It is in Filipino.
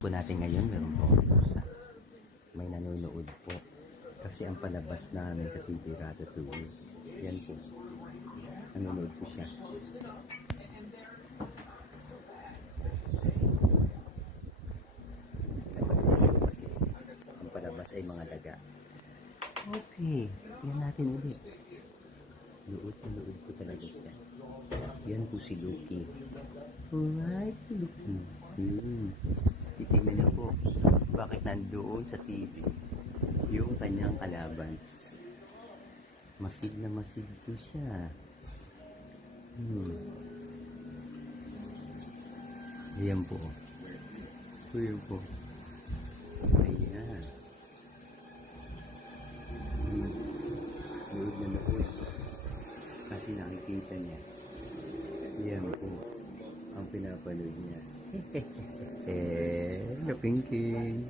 Po natin ngayon, meron po sa may nanonood po. Kasi ang palabas namin sa TV Ratatouille, yan po. Nanonood po siya. Kasi ang palabas ay mga daga. Okay, yan natin ulit. Luod na luod po talaga siya. Yan po si Lucky. Alright, si Lucky. Titignan niyo po bakit nandoon sa TV yung kanyang kalaban. Masid na masid po siya. Ayan po. Ayan po. Ayan. Luod na luod. Kasi nakikita niya. Ayan po ang pinapanood niya. Lapingking.